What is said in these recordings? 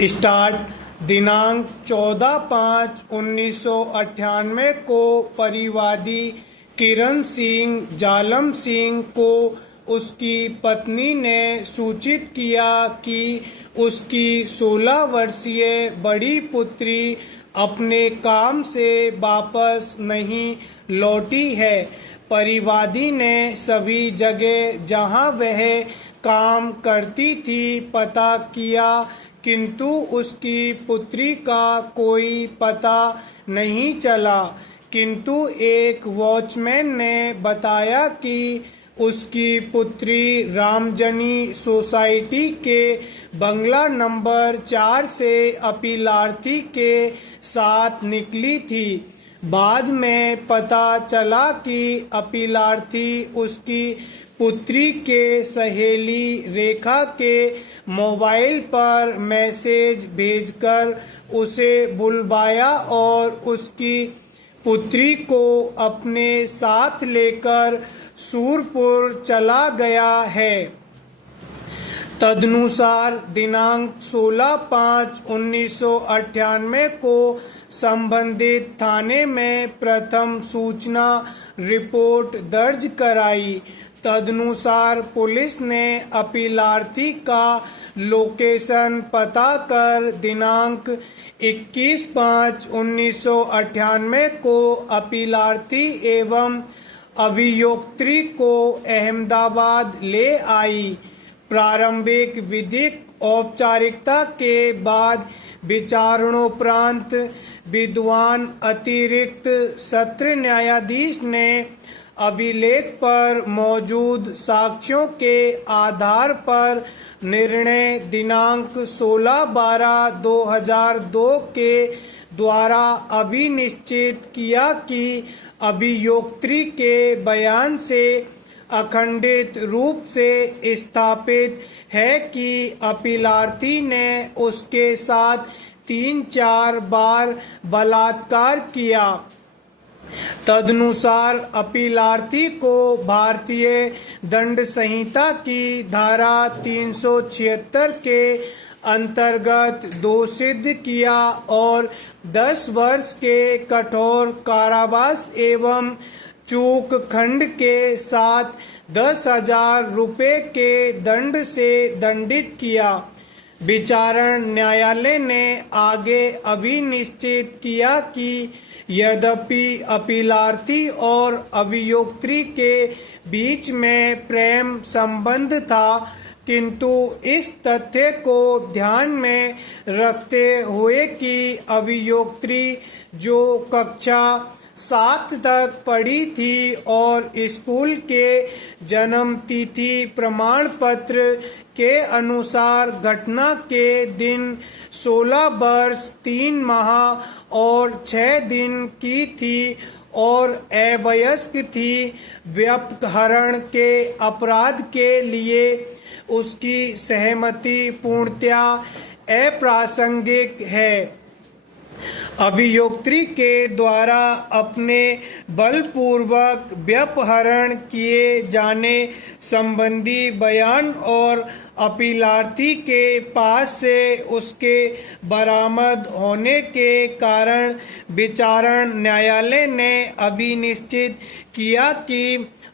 Start दिनांक 14/5/1998 को परिवादी किरण सिंह जालम सिंह को उसकी पत्नी ने सूचित किया कि उसकी 16 वर्षीय बड़ी पुत्री अपने काम से वापस नहीं लौटी है। परिवादी ने सभी जगह जहां वह काम करती थी पता किया, किंतु उसकी पुत्री का कोई पता नहीं चला। किंतु एक वॉचमैन ने बताया कि उसकी पुत्री रामजनी सोसाइटी के बंगला नंबर 4 से अपीलार्थी के साथ निकली थी। बाद में पता चला कि अपीलार्थी उसकी पुत्री के सहेली रेखा के मोबाइल पर मैसेज भेजकर उसे बुलवाया और उसकी पुत्री को अपने साथ लेकर सूरपुर चला गया है। तदनुसार दिनांक 16/5/1998 को संबंधित थाने में प्रथम सूचना रिपोर्ट दर्ज कराई। तदनुसार पुलिस ने अपीलार्थी का लोकेशन पता कर दिनांक 21/5/1998 को अपीलार्थी एवं अभियोक्त्री को अहमदाबाद ले आई। प्रारंभिक विधिक औपचारिकता के बाद विचारणोपरांत विद्वान अतिरिक्त सत्र न्यायाधीश ने अभिलेख पर मौजूद साक्ष्यों के आधार पर निर्णय दिनांक 16/12/2002 के द्वारा अभिनिश्चित किया कि अभियोक्त्री के बयान से अखंडित रूप से स्थापित है कि अपीलार्थी ने उसके साथ 3-4 बार बलात्कार किया। तदनुसार अपीलार्थी को भारतीय दंड संहिता की धारा 376 के अंतर्गत दोषित किया और 10 वर्ष के कठोर कारावास एवं चूक खंड के साथ 10,000 रुपये के दंड से दंडित किया। विचारण न्यायालय ने आगे अभिनिश्चित किया कि यद्यपि अपीलार्थी और अभियोक्त्री के बीच में प्रेम संबंध था, किंतु इस तथ्य को ध्यान में रखते हुए कि अभियोक्त्री जो कक्षा 7 तक पढ़ी थी और स्कूल के जन्म तिथि प्रमाण पत्र के अनुसार घटना के दिन 16 वर्ष 3 माह और 6 दिन की थी और अवयस्क थी, व्यपहरण के अपराध के लिए उसकी सहमति पूर्णतया अप्रासंगिक है। अभियोक्त्री के द्वारा अपने बलपूर्वक व्यपहरण किए जाने संबंधी बयान और अपीलार्थी के पास से उसके बरामद होने के कारण विचारण न्यायालय ने अभिनिश्चित किया कि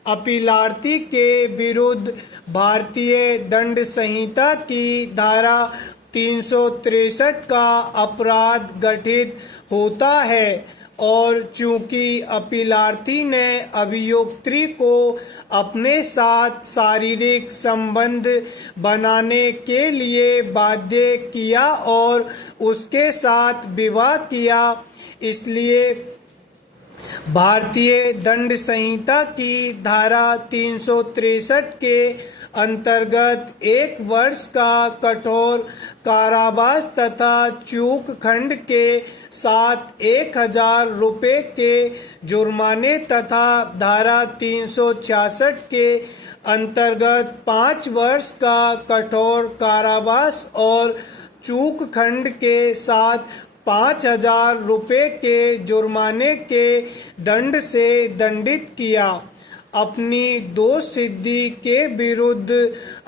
अपीलार्थी के विरुद्ध भारतीय दंड संहिता की धारा 363 का अपराध गठित होता है और चूंकि अपीलार्थी ने अभियोक्त्री को अपने साथ शारीरिक संबंध बनाने के लिए बाध्य किया और उसके साथ विवाह किया, इसलिए भारतीय दंड संहिता की धारा 363 के अंतर्गत 1 वर्ष का कठोर कारावास तथा चूक खंड के साथ 1,000 रुपये के जुर्माने तथा धारा 366 के अंतर्गत 5 वर्ष का कठोर कारावास और चूक खंड के साथ 5,000 रुपये के जुर्माने के दंड से दंडित किया। अपनी दोष सिद्धि के विरुद्ध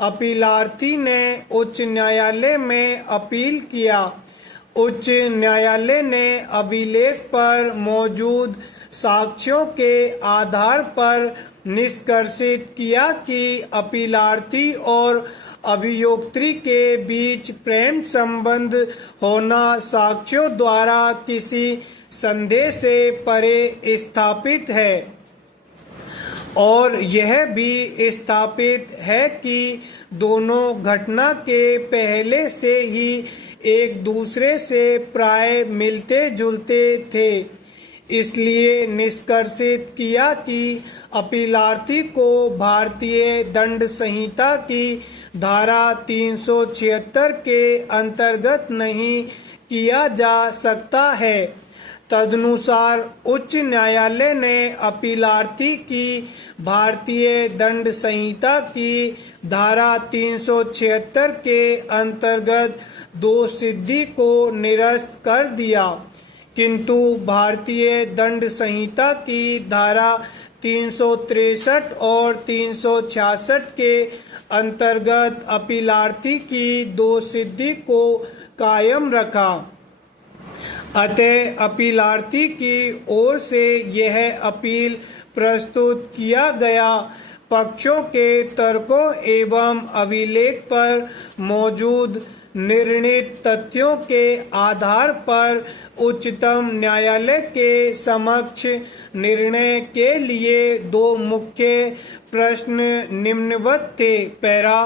अपीलार्थी ने उच्च न्यायालय में अपील किया। उच्च न्यायालय ने अभिलेख पर मौजूद साक्ष्यों के आधार पर निष्कर्षित किया कि अपीलार्थी और अभियोक्त्री के बीच प्रेम संबंध होना साक्ष्यों द्वारा किसी संदेह से परे स्थापित है और यह भी स्थापित है कि दोनों घटना के पहले से ही एक दूसरे से प्राय मिलते जुलते थे। इसलिए निष्कर्षित किया कि अपीलार्थी को भारतीय दंड संहिता की धारा 376 के अंतर्गत नहीं किया जा सकता है। तदनुसार उच्च न्यायालय ने अपीलार्थी की भारतीय दंड संहिता की धारा 376 के अंतर्गत दोष सिद्धि को निरस्त कर दिया, किंतु भारतीय दंड संहिता की धारा 363 और 366 के अंतर्गत अपीलार्थी की दोष सिद्धि को कायम रखा। अतः अपीलार्थी की ओर से यह अपील प्रस्तुत किया गया पक्षों के तर्कों एवं अभिलेख पर मौजूद निर्णीत तथ्यों के आधार पर उच्चतम न्यायालय के समक्ष निर्णय के लिए दो मुख्य प्रश्न निम्नवत थे। पहला,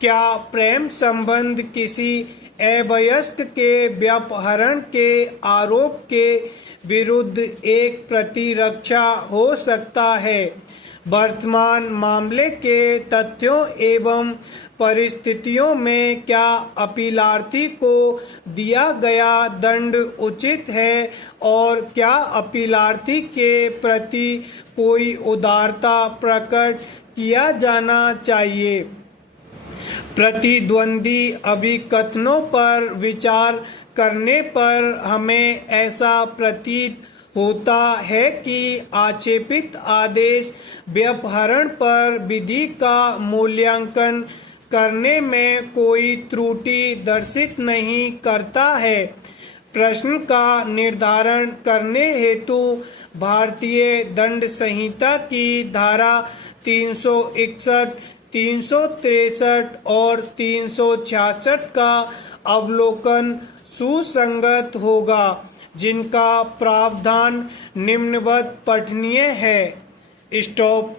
क्या प्रेम संबंध किसी अवयस्क के व्यपहरण के आरोप के विरुद्ध एक प्रतिरक्षा हो सकता है? वर्तमान मामले के तथ्यों एवं परिस्थितियों में क्या अपीलार्थी को दिया गया दंड उचित है और क्या अपीलार्थी के प्रति कोई उदारता प्रकट किया जाना चाहिए? प्रतिद्वंदी अभिकथनों पर विचार करने पर हमें ऐसा प्रतीत होता है कि आक्षेपित आदेश व्यपहरण पर विधि का मूल्यांकन करने में कोई त्रुटि दर्शित नहीं करता है। प्रश्न का निर्धारण करने हेतु भारतीय दंड संहिता की धारा 361, 363 और 366 का अवलोकन सुसंगत होगा, जिनका प्रावधान निम्नवत पठनीय है। स्टॉप।